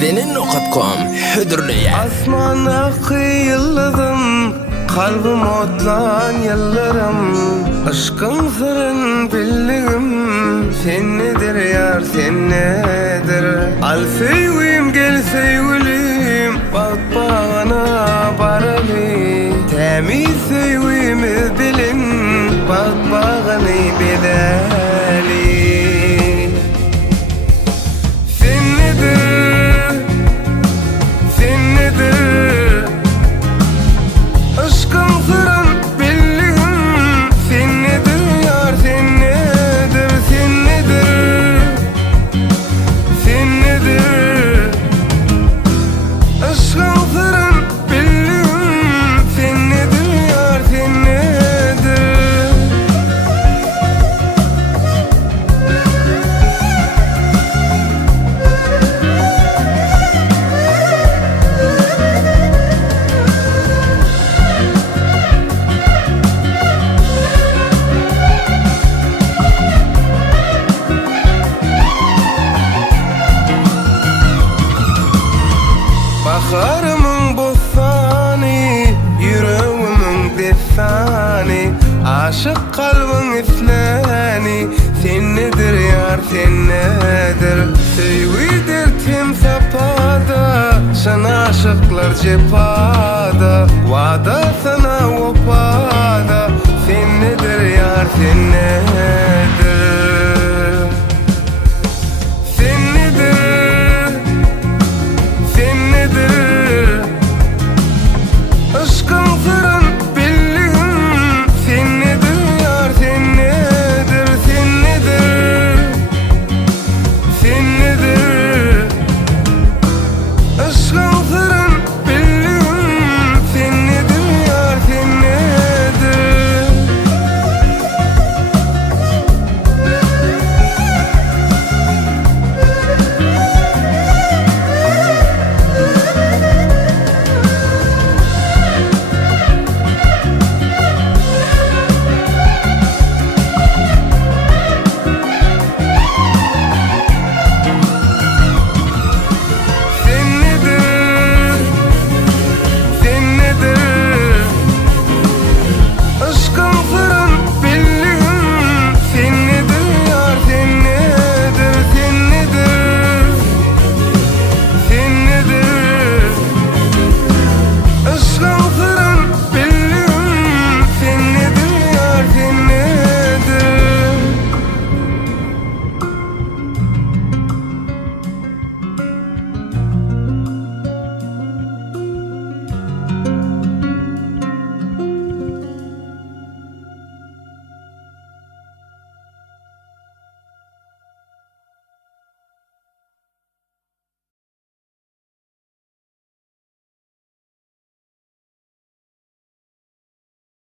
Senin.com hüdürlüye Asmana kıyıldım, kalbim otlan yıllarım. Aşkın sırrın bildim, sen nedir yar, sen nedir? Al sevgim, gel sevgilim, bak bana barali. Temiz sevgimi bilin, bak bana bedeli. Baharımın bostani, yüreğimin desani. Aşık kalbin iflani, sen nedir yar, sen nedir? Sevgidir tim sapada, sana aşıklar cepada. Vada sana vapada, sen nedir yar, sen nedir?